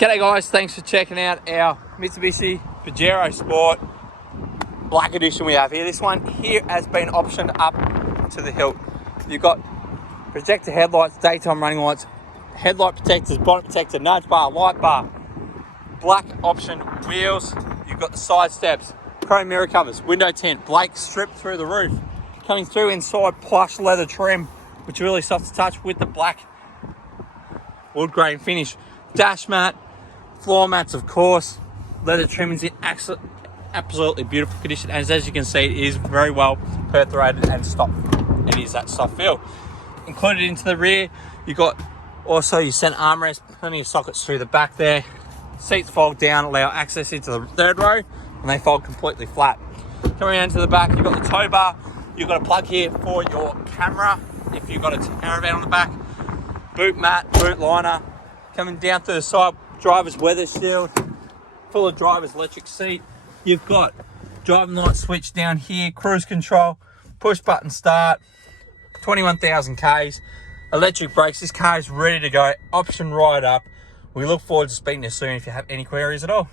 G'day guys, thanks for checking out our Mitsubishi Pajero Sport Black Edition we have here. This one here has been optioned up to the hilt. You've got projector headlights, daytime running lights, headlight protectors, bonnet protector, nudge bar, light bar, black option wheels. You've got the side steps, chrome mirror covers, window tint, Blake strip through the roof. Coming through inside, plush leather trim, which is really soft to touch with the black wood grain finish. Dash mat, floor mats, of course. Leather trim is in absolutely beautiful condition, and as you can see, it is very well perforated and stopped. It is that soft feel. Included into the rear, you've got also your center armrest, plenty of sockets through the back there. Seats fold down, allow access into the third row, and they fold completely flat. Coming around to the back, you've got the tow bar. You've got a plug here for your camera if you've got a caravan on the back. Boot mat, boot liner. Coming down to the side, driver's weather shield, full of driver's electric seat. You've got driving light switch down here, cruise control, push button start, 21,000 Ks, electric brakes. This car is ready to go, option right up. We look forward to speaking to you soon if you have any queries at all.